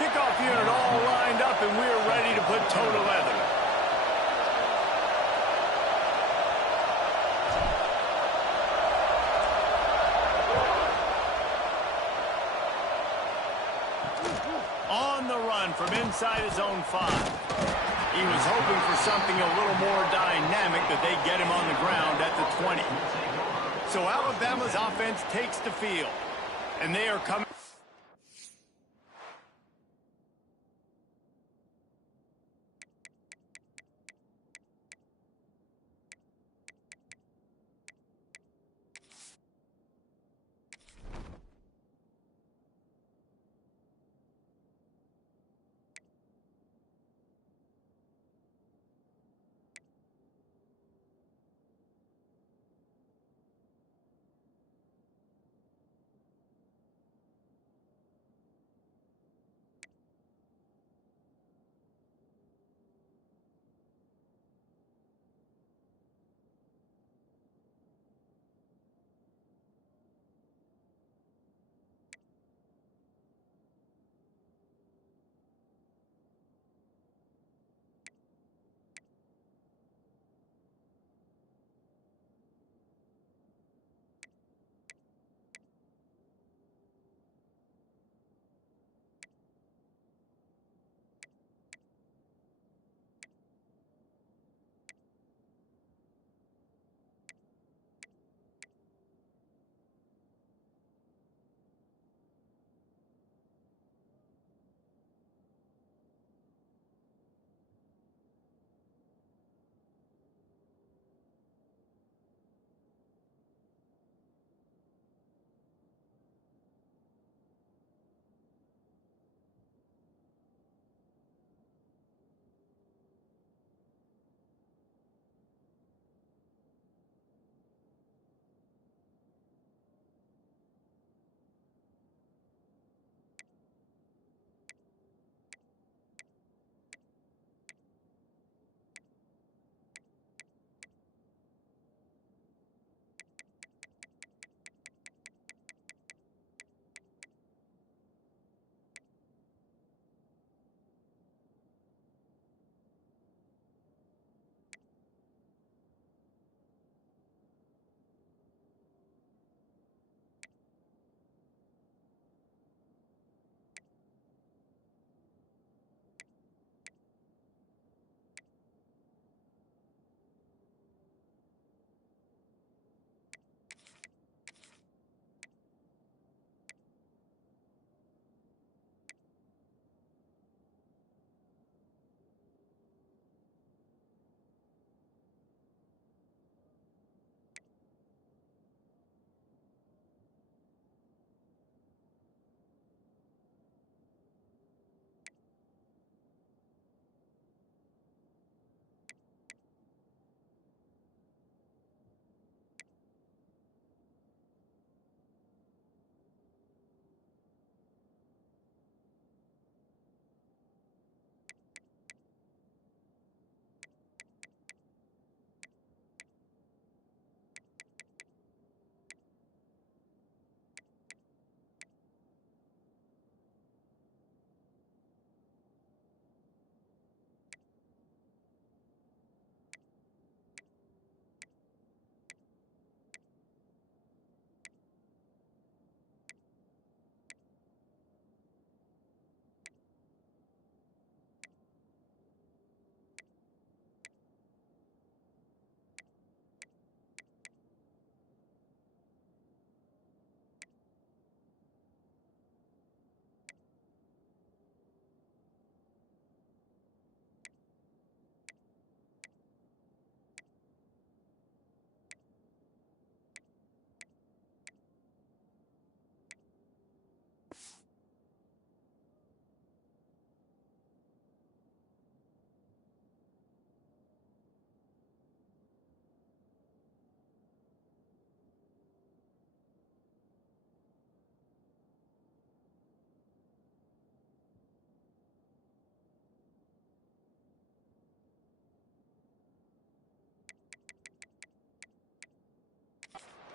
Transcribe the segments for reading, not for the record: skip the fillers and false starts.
Kickoff unit all lined up, and we're ready to put toe to leather. On the run from inside his own 5. He was hoping for something a little more dynamic, that they get him on the ground at the 20. So Alabama's offense takes the field, and they are coming.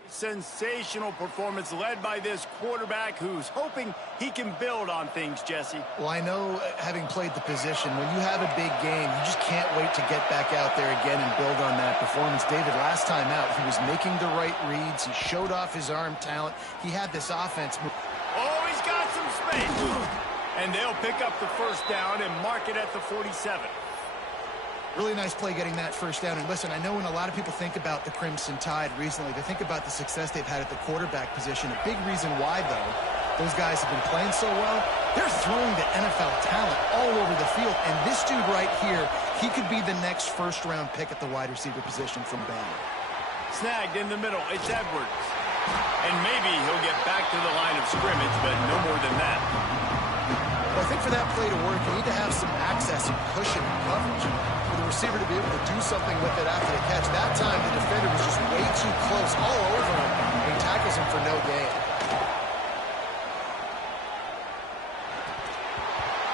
Sensational performance led by this quarterback who's hoping he can build on things, Jesse. Well, I know, having played the position, when you have a big game, you just can't wait to get back out there again and build on that performance. David, last time out, he was making the right reads. He showed off his arm talent. He had this offense move. Oh, he's got some space. And they'll pick up the first down and mark it at the 47. Really nice play getting that first down. And listen, I know when a lot of people think about the Crimson Tide recently, they think about the success they've had at the quarterback position. A big reason why, though, those guys have been playing so well, they're throwing to NFL talent all over the field. And this dude right here, he could be the next first-round pick at the wide receiver position from Bama. Snagged in the middle. It's Edwards. And maybe he'll get back to the line of scrimmage, but no more than that. Well, I think for that play to work, you need to have some access and cushion and coverage for the receiver to be able to do something with it after the catch. That time, the defender was just way too close, all over him, and he tackles him for no gain.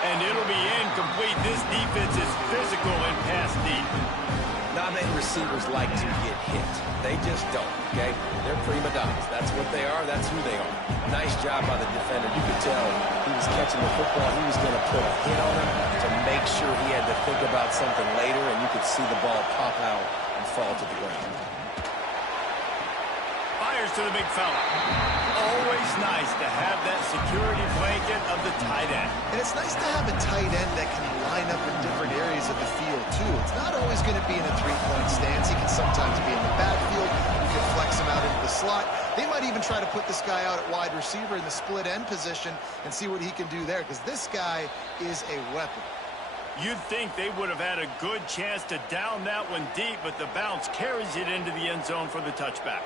And it'll be incomplete. This defense is physical and pass deep. Not many receivers like to get hit. They just don't, okay? They're prima donnas. That's what they are. That's who they are. Nice job by the defender. You could tell he was catching the football. He was going to put a hit on him to make sure he had to think about something later, and you could see the ball pop out and fall to the ground. Fires to the big fella. Always nice to have that security blanket of the tight end. And it's nice to have a tight end that can line up in different areas of the field, too. It's not always going to be in a three-point stance. He can sometimes be in the backfield. You can flex him out into the slot. They might even try to put this guy out at wide receiver in the split end position and see what he can do there, because this guy is a weapon. You'd think they would have had a good chance to down that one deep, but the bounce carries it into the end zone for the touchback.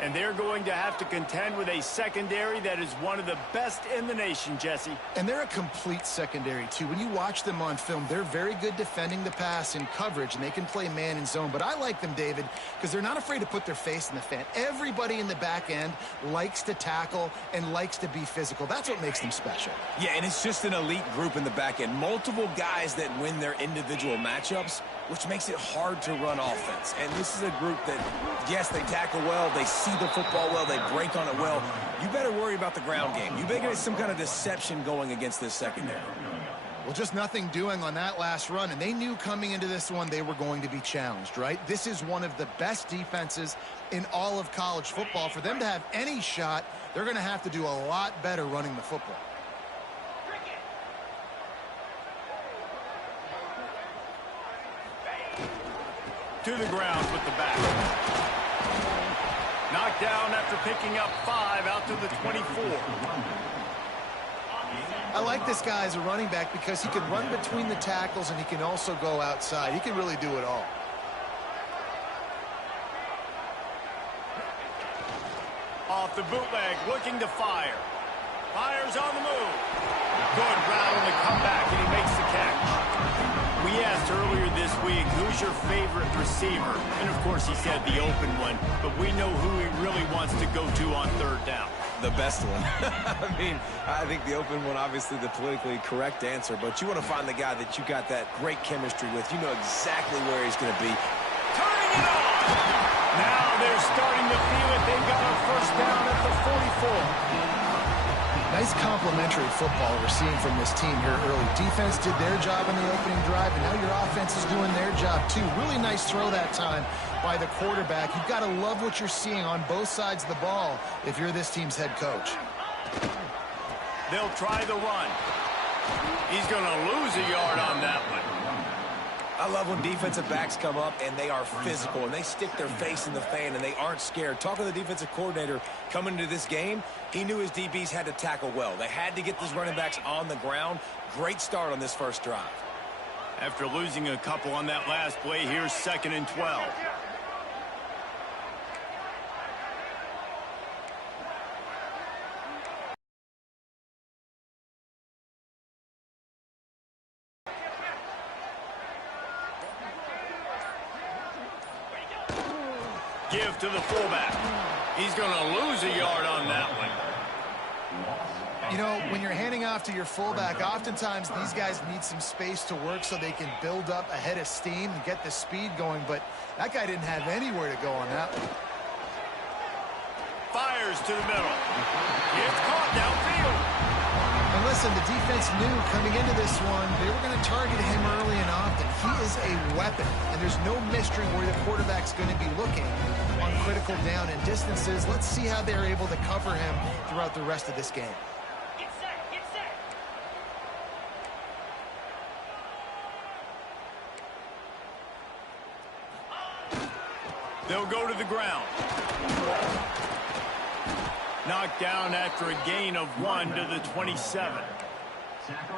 And they're going to have to contend with a secondary that is one of the best in the nation, Jesse. And they're a complete secondary, too. When you watch them on film, they're very good defending the pass in coverage, and they can play man and zone. But I like them, David, because they're not afraid to put their face in the fan. Everybody in the back end likes to tackle and likes to be physical. That's what makes them special. Yeah, and it's just an elite group in the back end. Multiple guys that win their individual matchups, which makes it hard to run offense. And this is a group that, yes, they tackle well, they see the football well, they break on it well. You better worry about the ground game. You better get some kind of deception going against this secondary. Well, just nothing doing on that last run, and they knew coming into this one they were going to be challenged, right? This is one of the best defenses in all of college football. For them to have any shot, they're going to have to do a lot better running the football. To the ground with the back. Knocked down after picking up 5 out to the 24. I like this guy as a running back because he can run between the tackles and he can also go outside. He can really do it all. Off the bootleg, looking to fire. Fires on the move. Good route on the comeback, and he makes the catch. We asked earlier this week, who's your favorite receiver? And, of course, he said the open one, but we know who he really wants to go to on third down. The best one. I mean, I think the open one, obviously the politically correct answer, but you want to find the guy that you got that great chemistry with. You know exactly where he's going to be. Turning it on! Now they're starting to feel it. They've got a first down at the 44. Nice complimentary football we're seeing from this team here early. Defense did their job in the opening drive, and now your offense is doing their job too. Really nice throw that time by the quarterback. You've got to love what you're seeing on both sides of the ball if you're this team's head coach. They'll try the run. He's going to lose a yard on that one. I love when defensive backs come up and they are physical and they stick their face in the fan and they aren't scared. Talking to the defensive coordinator coming into this game, he knew his DBs had to tackle well. They had to get these running backs on the ground. Great start on this first drive. After losing a couple on that last play, here's 2nd and 12. Give to the fullback. He's going to lose a yard on that one. You know, when you're handing off to your fullback, oftentimes these guys need some space to work so they can build up a head of steam and get the speed going, but that guy didn't have anywhere to go on that one. fires to the middle. It's caught downfield. And listen, the defense knew coming into this one, they were going to target him early and often. He is a weapon, and there's no mystery where the quarterback's going to be looking on critical down and distances. Let's see how they're able to cover him throughout the rest of this game. Get set, get set. They'll go to the ground. Knocked down after a gain of 1 to the 27.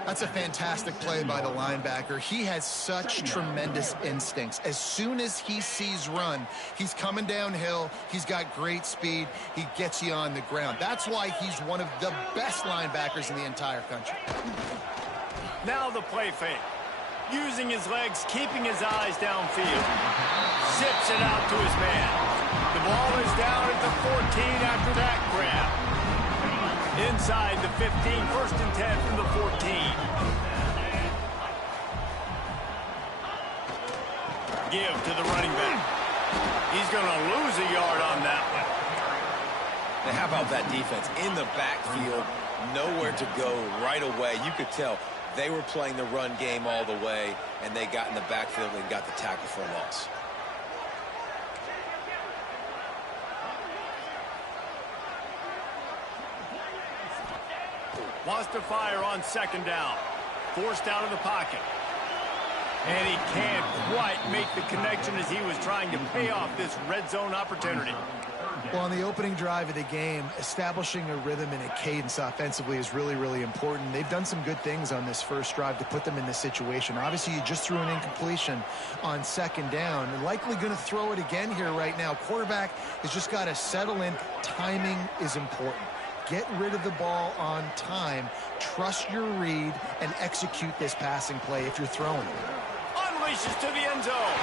That's a fantastic play by the linebacker. He has such tremendous instincts. As soon as he sees run, he's coming downhill. He's got great speed. He gets you on the ground. That's why he's one of the best linebackers in the entire country. Now the play fake. Using his legs, keeping his eyes downfield. Zips it out to his man. The ball is down at the 14 after that grab. Inside the 15, 1st and 10 from the 14. Give to the running back. He's going to lose a yard on that one. Now, how about that defense? In the backfield, nowhere to go right away. You could tell they were playing the run game all the way, and they got in the backfield and got the tackle for a loss. Wants to fire on 2nd down. Forced out of the pocket. And he can't quite make the connection as he was trying to pay off this red zone opportunity. Well, on the opening drive of the game, establishing a rhythm and a cadence offensively is really, really important. They've done some good things on this first drive to put them in this situation. Obviously, you just threw an incompletion on 2nd down. They're likely going to throw it again here right now. Quarterback has just got to settle in. Timing is important. Get rid of the ball on time. Trust your read and execute this passing play if you're throwing it. Unleashes to the end zone.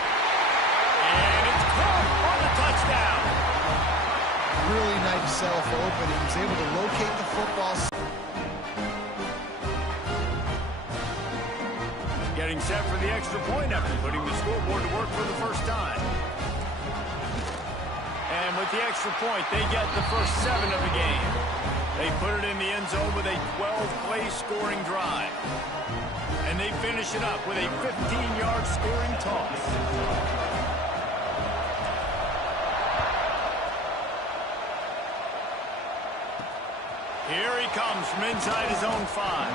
And it's caught on the touchdown. Really nice self-opening. He was able to locate the football. Getting set for the extra point after putting the scoreboard to work for the first time. And with the extra point, they get the first 7 of the game. They put it in the end zone with a 12-play scoring drive. And they finish it up with a 15-yard scoring toss. Here he comes from inside his own 5.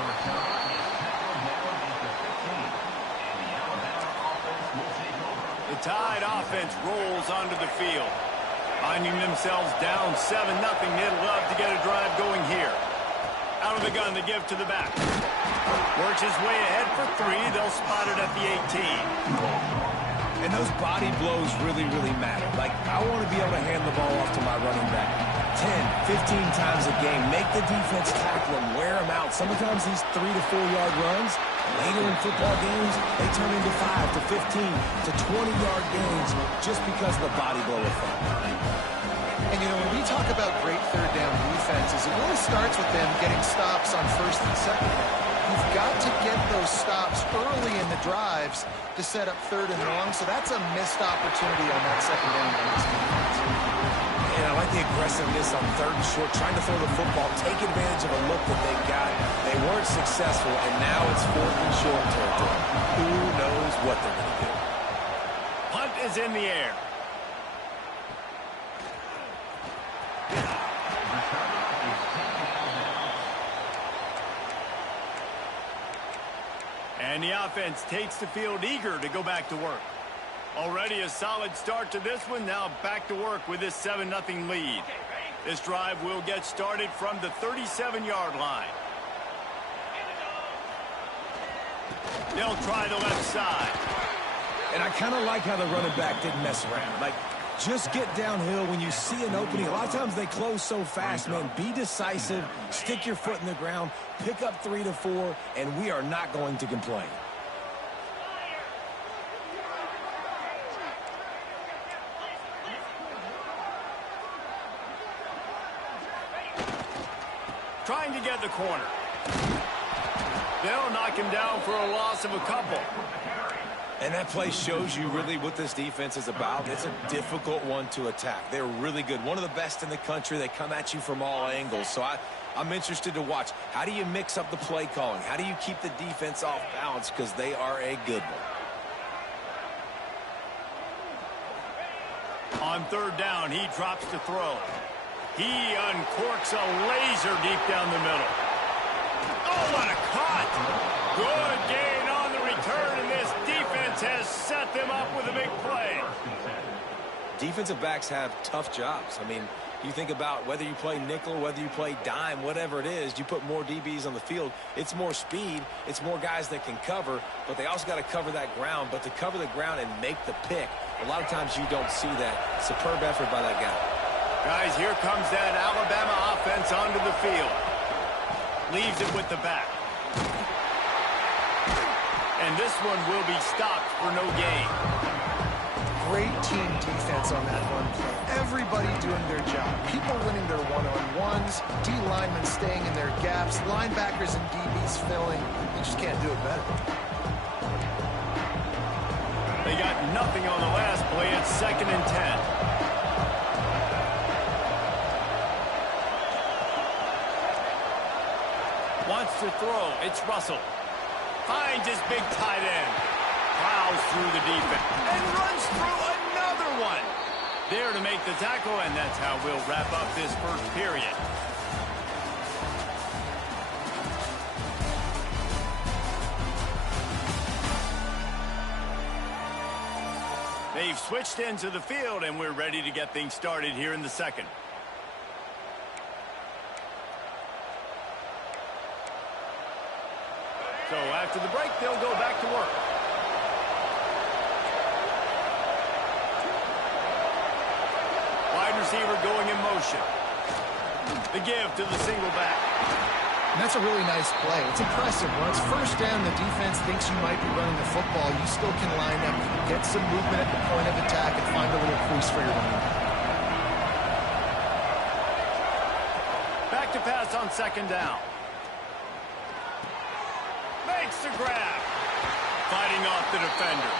The Tide offense rolls onto the field. Finding themselves down 7-0, they'd love to get a drive going here. Out of the gun, the give to the back. Works his way ahead for 3. They'll spot it at the 18. And those body blows really, really matter. Like, I want to be able to hand the ball off to my running back 10, 15 times a game. Make the defense tackle him, wear him out. Sometimes these 3 to 4 yard runs, later in football games, they turn into 5 to 15 to 20-yard gains just because of the body blow effect. And, you know, when we talk about great third down defenses, it really starts with them getting stops on 1st and 2nd down. You've got to get those stops early in the drives to set up 3rd and long, so that's a missed opportunity on that 2nd down. And I like the aggressiveness on 3rd and short, trying to throw the football, take advantage of a look that they got. They weren't successful, and now it's 4th and short territory. Who knows what they're going to do? Punt is in the air. And the offense takes the field eager to go back to work. Already a solid start to this one. Now back to work with this 7-0 lead. This drive will get started from the 37-yard line. They'll try the left side. And I kind of like how the running back didn't mess around. Like, just get downhill when you see an opening. A lot of times they close so fast, man. Be decisive, stick your foot in the ground, pick up 3 to 4, and we are not going to complain. Trying to get the corner. They'll knock him down for a loss of a couple. And that play shows you really what this defense is about. It's a difficult one to attack. They're really good. One of the best in the country. They come at you from all angles. So I'm interested to watch. How do you mix up the play calling? How do you keep the defense off balance? Because they are a good one. On third down, he drops to throw. He uncorks a laser deep down the middle. Oh, what a cut! Good gain on the return, and this defense has set them up with a big play. Defensive backs have tough jobs. I mean, you think about whether you play nickel, whether you play dime, whatever it is, you put more DBs on the field. It's more speed. It's more guys that can cover, but they also got to cover that ground. But to cover the ground and make the pick, a lot of times you don't see that. Superb effort by that guy. Guys, here comes that Alabama offense onto the field. Leaves it with the back. And this one will be stopped for no gain. Great team defense on that run play. Everybody doing their job. People winning their one-on-ones, D linemen staying in their gaps, linebackers and DBs filling. You just can't do it better. They got nothing on the last play. It's 2nd and 10. Wants to throw. It's Russell. Finds his big tight end. Plows through the defense. And runs through another one. There to make the tackle, and that's how we'll wrap up this first period. They've switched into the field, and we're ready to get things started here in the second. So after the break, they'll go back to work. Wide receiver going in motion. The give to the single back. And that's a really nice play. It's impressive. When it's first down, the defense thinks you might be running the football. You still can line up, get some movement at the point of attack, and find a little crease for your running back. Back to pass on 2nd down. Makes the grab. Fighting off the defender.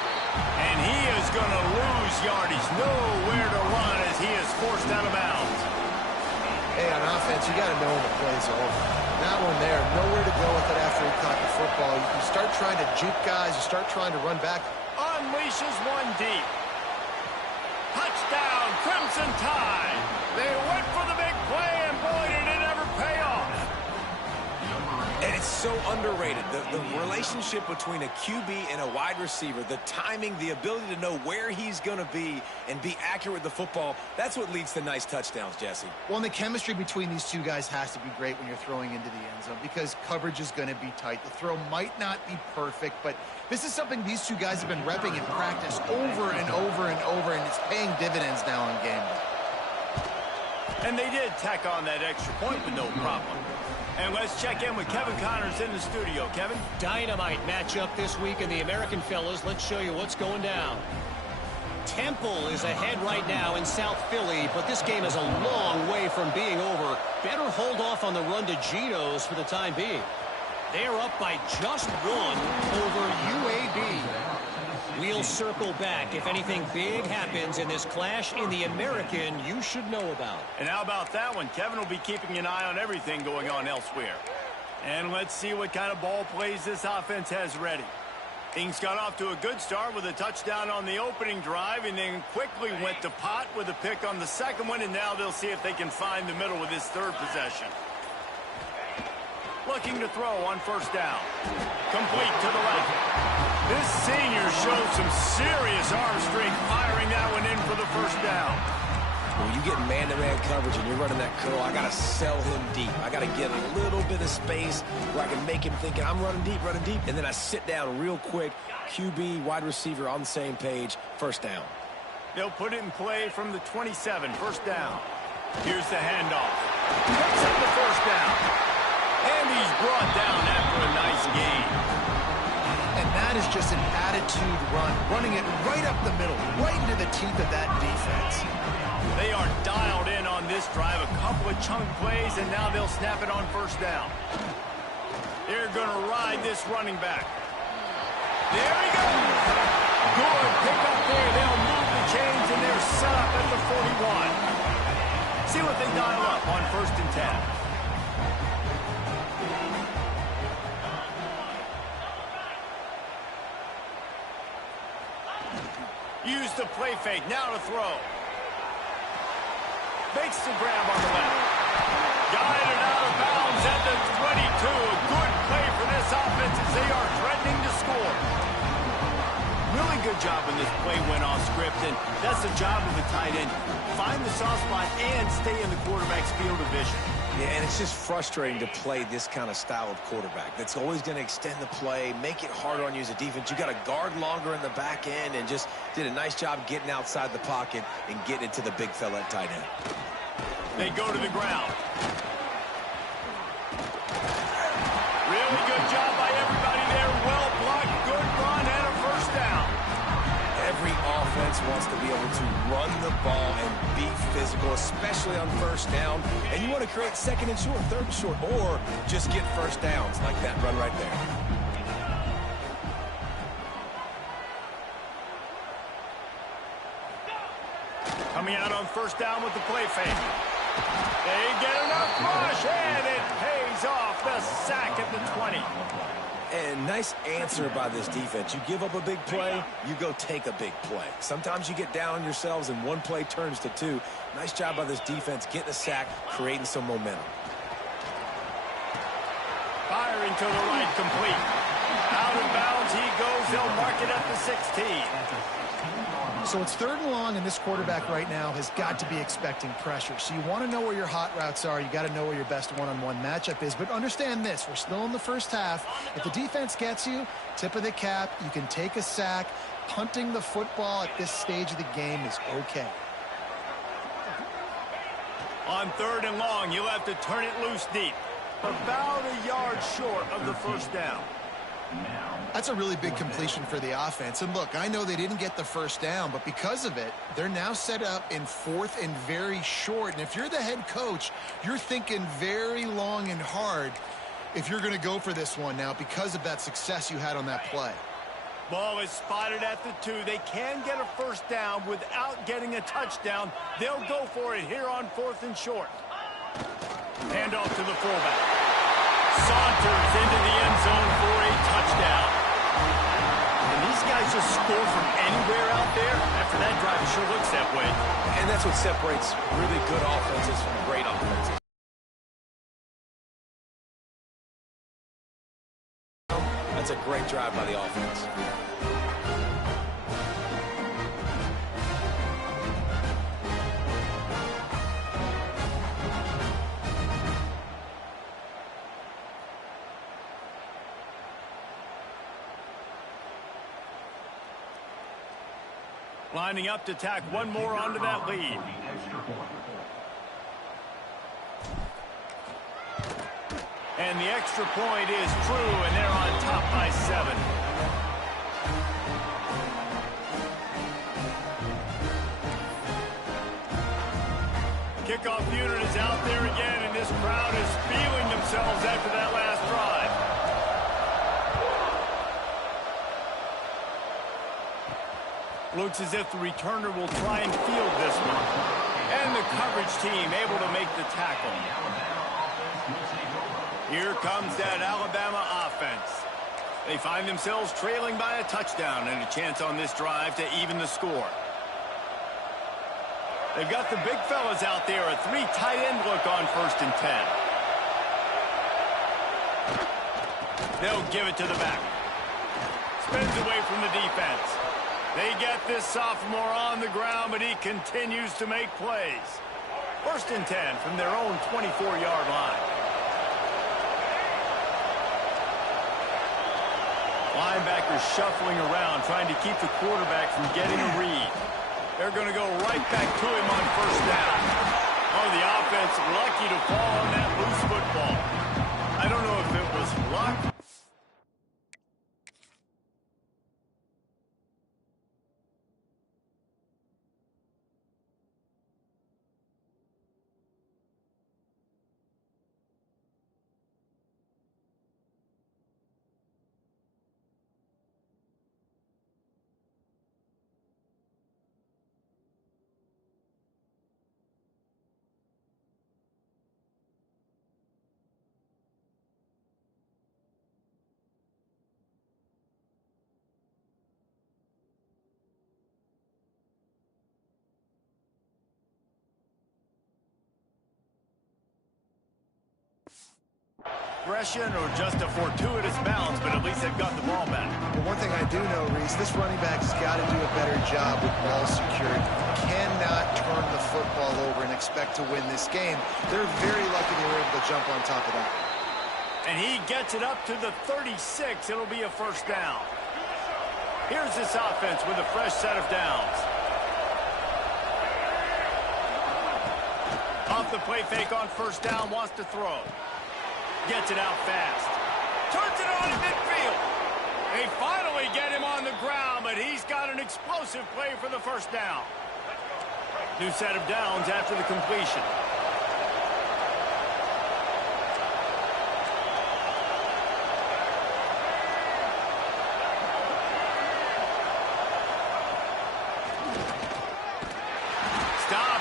And he is going to lose yardage. Nowhere to run as he is forced out of bounds. Hey, on offense, you got to know when the play's over. That one there, nowhere to go with it after he caught the football. You start trying to juke guys. You start trying to run back. Unleashes one deep. Touchdown, Crimson Tide. They went for the big play, and boy, did it ever pay off. And it's so underrated. The relationship between a QB and a wide receiver, the timing, the ability to know where he's going to be and be accurate with the football, that's what leads to nice touchdowns, Jesse. Well, and the chemistry between these two guys has to be great when you're throwing into the end zone because coverage is going to be tight. The throw might not be perfect, but this is something these two guys have been repping in practice over and over and over, and it's paying dividends now on game day. And they did tack on that extra point with no problem. And let's check in with Kevin Connors in the studio. Kevin? Dynamite matchup this week in the American, fellas. Let's show you what's going down. Temple is ahead right now in South Philly, but this game is a long way from being over. Better hold off on the run to Geno's for the time being. They're up by just one over UAB. We'll circle back if anything big happens in this clash in the American you should know about. And how about that one? Kevin will be keeping an eye on everything going on elsewhere. And let's see what kind of ball plays this offense has ready. Things got off to a good start with a touchdown on the opening drive and then quickly went to pot with a pick on the second one, and now they'll see if they can find the middle with this third possession. Looking to throw on 1st down. Complete to the left. This senior showed some serious arm strength firing that one in for the 1st down. When you get man-to-man coverage and you're running that curl, I got to sell him deep. I got to get a little bit of space where I can make him thinking I'm running deep, and then I sit down real quick. QB, wide receiver on the same page, 1st down. They'll put it in play from the 27, 1st down. Here's the handoff. Picks up the 1st down. And he's brought down after a nice gain. And that is just an attitude run, running it right up the middle, right into the teeth of that defense. They are dialed in on this drive, a couple of chunk plays, and now they'll snap it on 1st down. They're going to ride this running back. There he goes. Good pick up there. They'll move the chains, and they're set up at the 41. See what they dial up on 1st and 10. Use the play fake. Now to throw. Makes the grab on the left. Guided out of bounds at the 22. A good play for this offense as they are threatening to score. Really good job when this play went off script, and that's the job of the tight end. Find the soft spot and stay in the quarterback's field of vision. Yeah, and it's just frustrating to play this kind of style of quarterback. That's always going to extend the play, make it harder on you as a defense. You got to guard longer in the back end, and just did a nice job getting outside the pocket and getting it to the big fella at tight end. They go to the ground. Really good job by everybody there. Well blocked, good run, and a first down. Every offense wants to be able to run the ball and be physical, especially on first down. And you want to create second and short, third and short, or just get first downs like that run right there. Coming out on first down with the play fake. They get enough push, and it pays off. The sack at the 20. And nice answer by this defense. You give up a big play, you go take a big play. Sometimes you get down on yourselves and one play turns to two. Nice job by this defense getting a sack, creating some momentum. Firing to the right, complete. Out of bounds he goes. They'll mark it at the 16. So it's 3rd and long, and this quarterback right now has got to be expecting pressure. So you want to know where your hot routes are. You got to know where your best one-on-one matchup is. But understand this, we're still in the first half. If the defense gets you, tip of the cap, you can take a sack. Punting the football at this stage of the game is okay. On 3rd and long, you'll have to turn it loose deep. About a yard short of the first down. That's a really big completion for the offense. And look, I know they didn't get the first down, but because of it, they're now set up in 4th and very short. And if you're the head coach, you're thinking very long and hard if you're going to go for this one now because of that success you had on that play. Ball is spotted at the 2. They can get a first down without getting a touchdown. They'll go for it here on 4th and short. Handoff to the fullback. Saunters into the end zone for a touchdown. And these guys just score from anywhere out there. After that drive, it sure looks that way. And that's what separates really good offenses from great offenses. That's a great drive by the offense. Lining up to tack one more onto that lead. And the extra point is true, and they're on top by 7. Kickoff unit is out there again, and this crowd is feeling themselves after that last drive. Looks as if the returner will try and field this one. And the coverage team able to make the tackle. Here comes that Alabama offense. They find themselves trailing by a touchdown and a chance on this drive to even the score. They've got the big fellas out there, a 3 tight end look on 1st and 10. They'll give it to the back. Spins away from the defense. They get this sophomore on the ground, but he continues to make plays. 1st and 10 from their own 24-yard line. Linebackers shuffling around, trying to keep the quarterback from getting a read. They're going to go right back to him on first down. Oh, the offense lucky to fall on that loose football. I don't know if it was luck. discretion or just a fortuitous bounce, but at least they've got the ball back. Well, one thing I do know, Reese, this running back has got to do a better job with ball security. Cannot turn the football over and expect to win this game. They're very lucky they were able to jump on top of that. And he gets it up to the 36. It'll be a first down. Here's this offense with a fresh set of downs. Off the play fake on first down, wants to throw. Gets it out fast. Turns it on in midfield. They finally get him on the ground, but he's got an explosive play for the first down. New set of downs after the completion.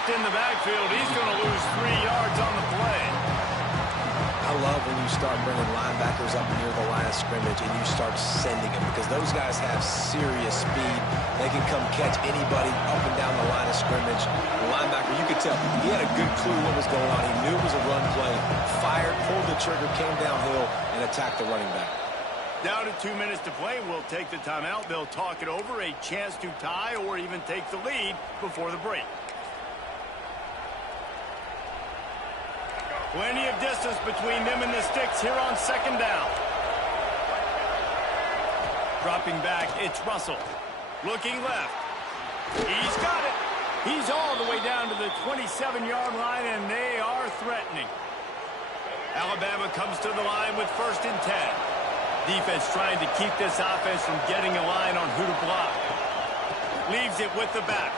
In the backfield, he's going to lose 3 yards on the play. I love when you start bringing linebackers up near the line of scrimmage and you start sending them, because those guys have serious speed. They can come catch anybody up and down the line of scrimmage. The linebacker, you could tell, he had a good clue what was going on. He knew it was a run play, fired, pulled the trigger, came downhill, and attacked the running back. Down to 2 minutes to play. We'll take the timeout. They'll talk it over, a chance to tie or even take the lead before the break. Plenty of distance between them and the sticks here on second down. Dropping back, it's Russell. Looking left. He's got it. He's all the way down to the 27-yard line, and they are threatening. Alabama comes to the line with 1st and 10. Defense trying to keep this offense from getting a line on who to block. Leaves it with the back.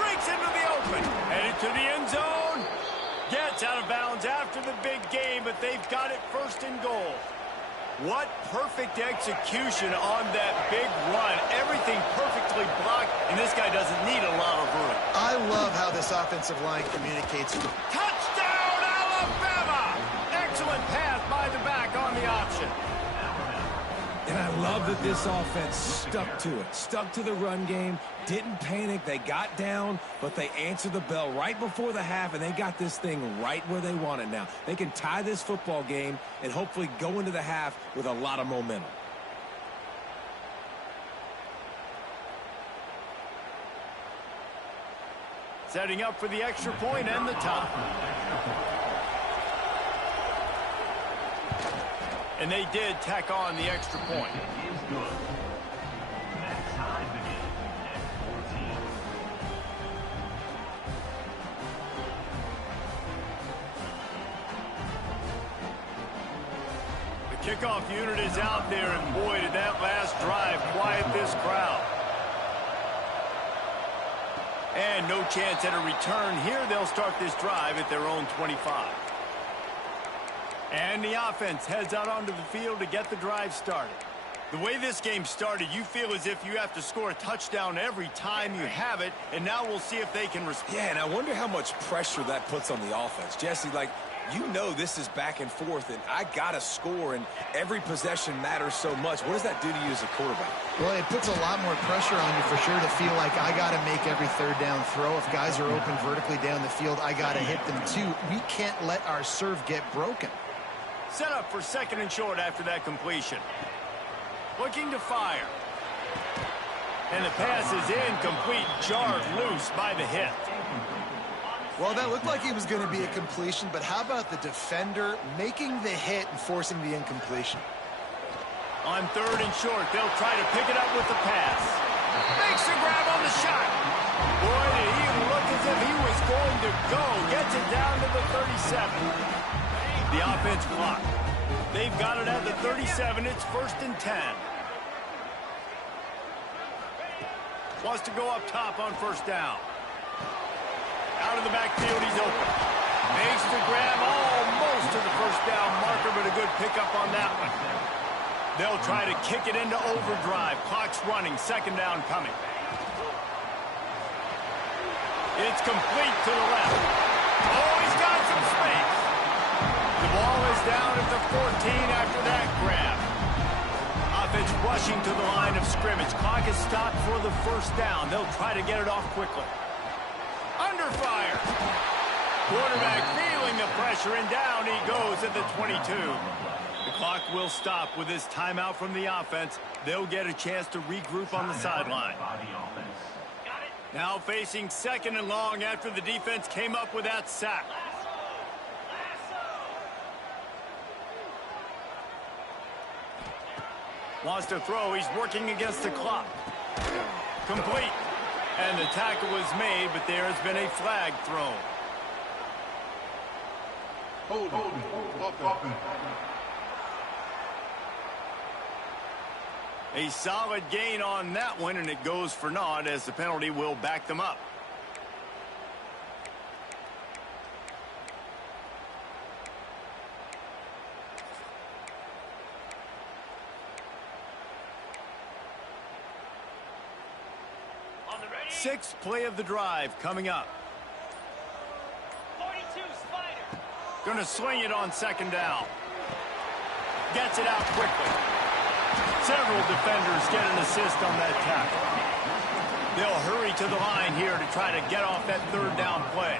Breaks into the open. Headed to the end zone. Gets out of bounds after the big game, but they've got it 1st and goal. What perfect execution on that big run. Everything perfectly blocked, and this guy doesn't need a lot of room. I love how this offensive line communicates. Touchdown, Alabama! Excellent pass by the back on the option. And I love that this offense stuck to it, stuck to the run game, didn't panic. They got down, but they answered the bell right before the half, and they got this thing right where they want it now. They can tie this football game and hopefully go into the half with a lot of momentum. Setting up for the extra point and the tie. And they did tack on the extra point. The kickoff unit is out there, and boy, did that last drive quiet this crowd. And no chance at a return here. They'll start this drive at their own 25. And the offense heads out onto the field to get the drive started. The way this game started, you feel as if you have to score a touchdown every time you have it, and now we'll see if they can respond. Yeah, and I wonder how much pressure that puts on the offense. Jesse, like, you know this is back and forth, and I got to score, and every possession matters so much. What does that do to you as a quarterback? Well, it puts a lot more pressure on you for sure to feel like I got to make every third down throw. If guys are open vertically down the field, I got to hit them too. We can't let our serve get broken. Set up for 2nd and short after that completion. Looking to fire. And the pass is incomplete, jarred loose by the hit. Well, that looked like it was going to be a completion, but how about the defender making the hit and forcing the incompletion? On 3rd and short, they'll try to pick it up with the pass. Makes the grab on the shot. Boy, did he look as if he was going to go. Gets it down to the 37. The offense clock. They've got it at the 37. It's 1st and 10. Wants to go up top on 1st down. Out of the backfield, he's open. Makes the grab almost to the 1st down marker, but a good pickup on that one. They'll try to kick it into overdrive. Clock's running. 2nd down coming. It's complete to the left. Oh, he's got some space. The ball is down at the 14 after that grab. Offense rushing to the line of scrimmage. Clock is stopped for the 1st down. They'll try to get it off quickly. Under fire. Quarterback feeling the pressure. pressure, and down he goes at the 22. The clock will stop with this timeout from the offense. They'll get a chance to regroup on the sideline. Now facing 2nd and long after the defense came up with that sack. Wants to throw. He's working against the clock. Complete. And the tackle was made, but there has been a flag thrown. A solid gain on that one, and it goes for naught as the penalty will back them up. Sixth play of the drive coming up. 42, Spider. Gonna swing it on 2nd down. Gets it out quickly. Several defenders get an assist on that tackle. They'll hurry to the line here to try to get off that 3rd down play.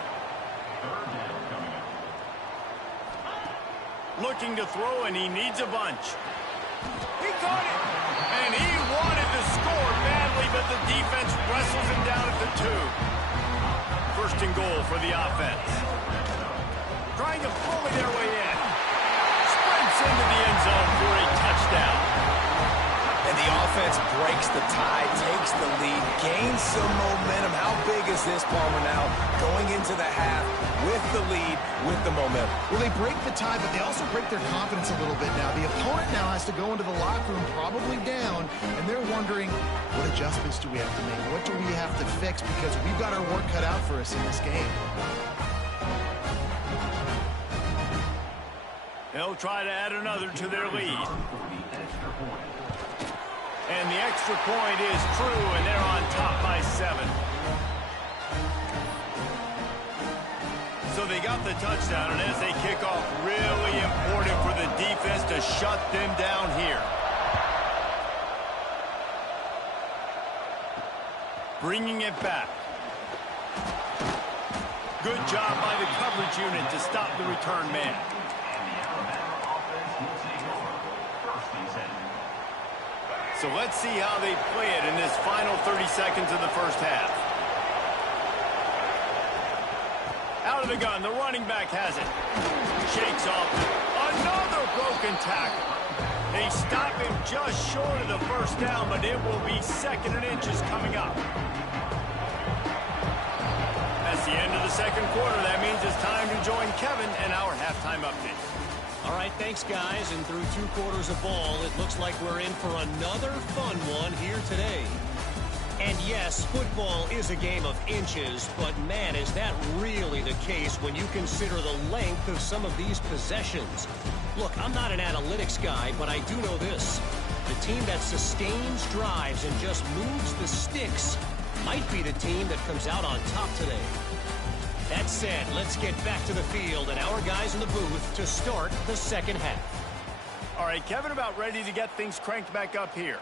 Looking to throw, and he needs a bunch. He caught it! And he wanted to score badly, but the defense wrestles him down at the 2. 1st and goal for the offense. Trying to bully their way in. Sprints into the end zone for a touchdown. And the offense breaks the tie, takes the lead, gains some momentum. How big is this, Palmer, now going into the half with the lead, with the momentum? Well, they break the tie, but they also break their confidence a little bit now. The opponent now has to go into the locker room probably down, and they're wondering, what adjustments do we have to make? What do we have to fix? Because we've got our work cut out for us in this game. They'll try to add another to their lead. And the extra point is true, and they're on top by 7. So they got the touchdown, and as they kick off, really important for the defense to shut them down here. Bringing it back. Good job by the coverage unit to stop the return man. So let's see how they play it in this final 30 seconds of the 1st half. Out of the gun, the running back has it. Shakes off. Another broken tackle. They stop him just short of the 1st down, but it will be 2nd and inches coming up. That's the end of the 2nd quarter. That means it's time to join Kevin and our halftime update. All right, thanks, guys. And through 2 quarters of ball, it looks like we're in for another fun one here today. And yes, football is a game of inches, but man, is that really the case when you consider the length of some of these possessions. Look, I'm not an analytics guy, but I do know this. The team that sustains drives and just moves the sticks might be the team that comes out on top today. That said, let's get back to the field and our guys in the booth to start the 2nd half. All right, Kevin, about ready to get things cranked back up here.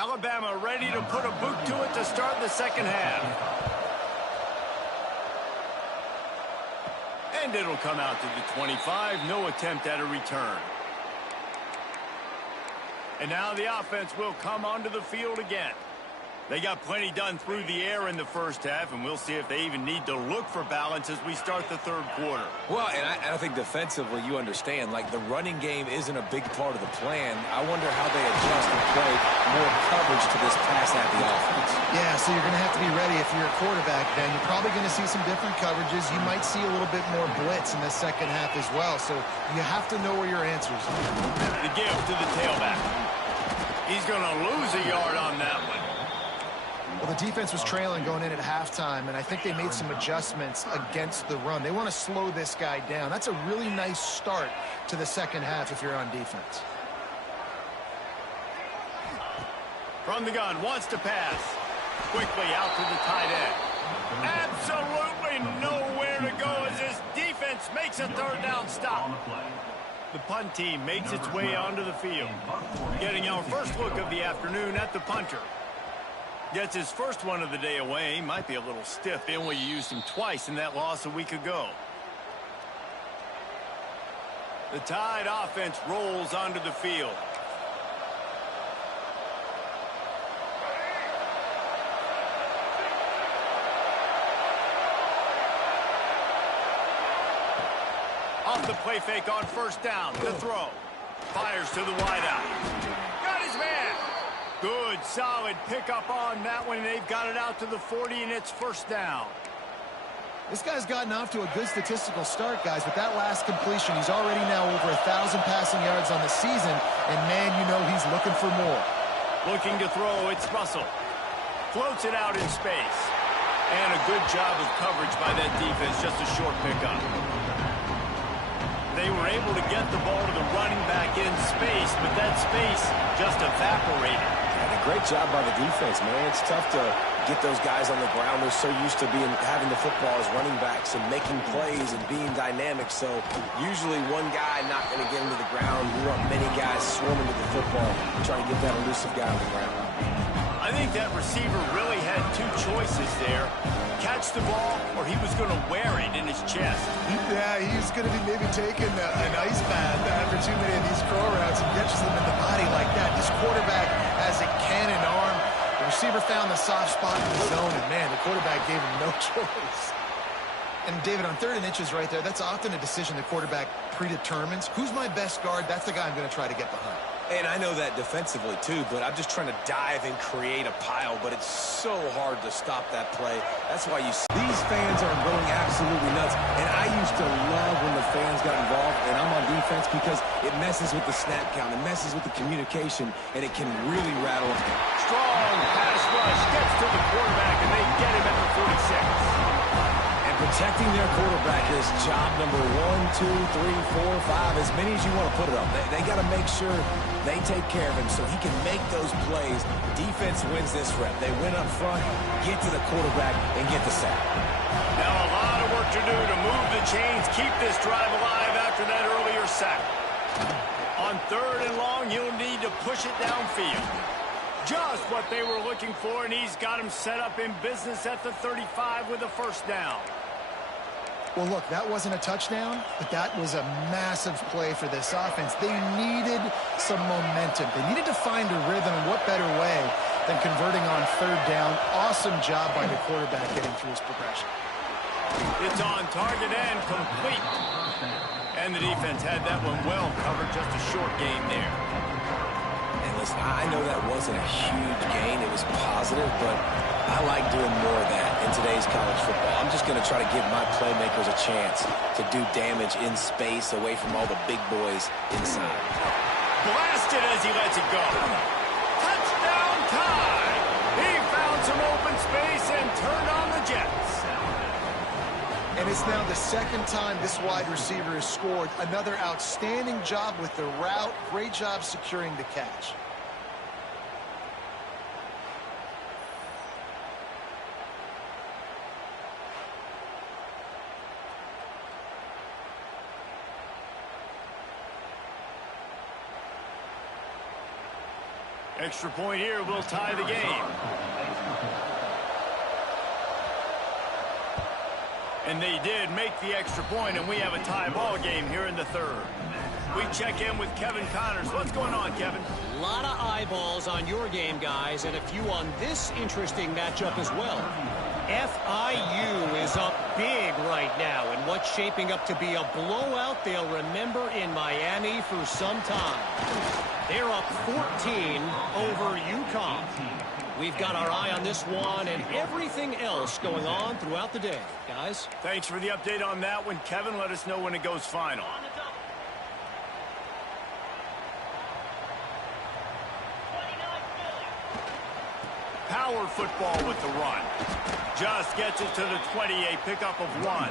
Alabama ready to put a boot to it to start the second half. And it'll come out to the 25. No attempt at a return. And now the offense will come onto the field again. They got plenty done through the air in the first half, and we'll see if they even need to look for balance as we start the third quarter. Well, and I think defensively, you understand, like the running game isn't a big part of the plan. I wonder how they adjust and play more coverage to this pass-happy offense. Yeah, so you're going to have to be ready if you're a quarterback, then. You're probably going to see some different coverages. You might see a little bit more blitz in the second half as well, so you have to know where your answers are. The give to the tailback. He's going to lose a yard on that one. Well, the defense was trailing going in at halftime, and I think they made some adjustments against the run. They want to slow this guy down. That's a really nice start to the second half if you're on defense. From the gun, wants to pass. Quickly out to the tight end. Absolutely nowhere to go as this defense makes a third down stop. The punt team makes its way onto the field. Getting our first look of the afternoon at the punter. Gets his first one of the day away. Might be a little stiff. They only used him twice in that loss a week ago. The Tide offense rolls onto the field. Off the play fake on first down. The throw. Fires to the wideout. Got his man. Good, solid pickup on that one. They've got it out to the 40, and it's first down. This guy's gotten off to a good statistical start, guys, but that last completion, he's already now over 1,000 passing yards on the season, and, man, you know he's looking for more. Looking to throw, it's Russell. Floats it out in space. And a good job of coverage by that defense, just a short pickup. They were able to get the ball to the running back in space, but that space just evaporated. Great job by the defense, man. It's tough to get those guys on the ground. They're so used to having the football as running backs and making plays and being dynamic. So usually one guy not going to get into the ground. You want many guys swarming to the football, trying to get that elusive guy on the ground. I think that receiver really had two choices there. Catch the ball, or he was going to wear it in his chest. Yeah, he's going to be maybe taking an ice bath after too many of these throw routes and catches them in the body like that. This quarterback has a cannon arm. The receiver found the soft spot in the zone, and, man, the quarterback gave him no choice. And, David, on 3rd and inches right there, that's often a decision the quarterback predetermines. Who's my best guard? That's the guy I'm going to try to get behind. And I know that defensively, too, but I'm just trying to dive and create a pile, but it's so hard to stop that play. That's why you see these fans are going absolutely nuts. And I used to love when the fans got involved, and I'm on defense because it messes with the snap count, it messes with the communication, and it can really rattle them. Strong pass rush gets to the quarterback, and they get him at the 46. Protecting their quarterback is job number 1, 2, 3, 4, 5, as many as you want to put it up. They got to make sure they take care of him so he can make those plays. Defense wins this rep. They win up front, get to the quarterback, and get the sack. Now a lot of work to do to move the chains, keep this drive alive after that earlier sack. On 3rd and long, he'll need to push it downfield. Just what they were looking for, and he's got him set up in business at the 35 with a first down. Well, look, that wasn't a touchdown, but that was a massive play for this offense. They needed some momentum. They needed to find a rhythm, and what better way than converting on 3rd down. Awesome job by the quarterback getting through his progression. It's on target and complete. And the defense had that one well covered, just a short gain there. And listen, I know that wasn't a huge gain. It was positive, but I like doing more of that in today's college football. I'm just going to try to give my playmakers a chance to do damage in space away from all the big boys inside. Blasted as he lets it go. Touchdown Tide! He found some open space and turned on the Jets. And it's now the 2nd time this wide receiver has scored. Another outstanding job with the route. Great job securing the catch. Extra point here will tie the game. And they did make the extra point, and we have a tie ball game here in the third. We check in with Kevin Connors. What's going on, Kevin? A lot of eyeballs on your game, guys, and a few on this interesting matchup as well. FIU is up big right now in what's shaping up to be a blowout they'll remember in Miami for some time. They're up 14 over UConn. We've got our eye on this one and everything else going on throughout the day, guys. Thanks for the update on that one, Kevin. Let us know when it goes final. Power football with the run. Just gets it to the 20, a pickup of 1.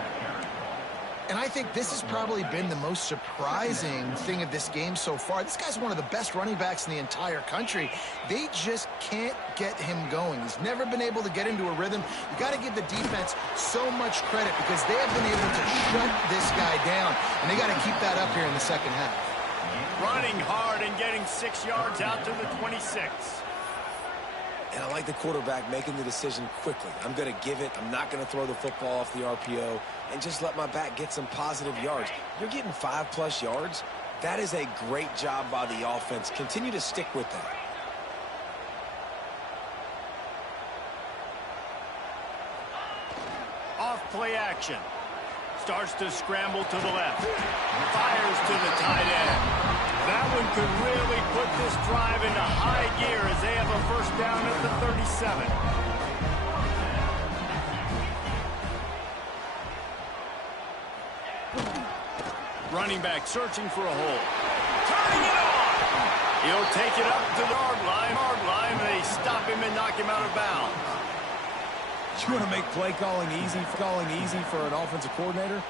And I think this has probably been the most surprising thing of this game so far. This guy's one of the best running backs in the entire country. They just can't get him going. He's never been able to get into a rhythm. You got to give the defense so much credit because they have been able to shut this guy down. And they got to keep that up here in the second half. Running hard and getting 6 yards out to the 26. And I like the quarterback making the decision quickly. I'm going to give it. I'm not going to throw the football off the RPO and just let my back get some positive yards. You're getting 5+ yards. That is a great job by the offense. Continue to stick with that. Off play action. Starts to scramble to the left. Fires to the tight end. That one could really put this drive into high gear as they have a first down at the 37. Running back searching for a hole. Turning it on. He'll take it up to the yard line. They stop him and knock him out of bounds. You want to make play calling easy for an offensive coordinator?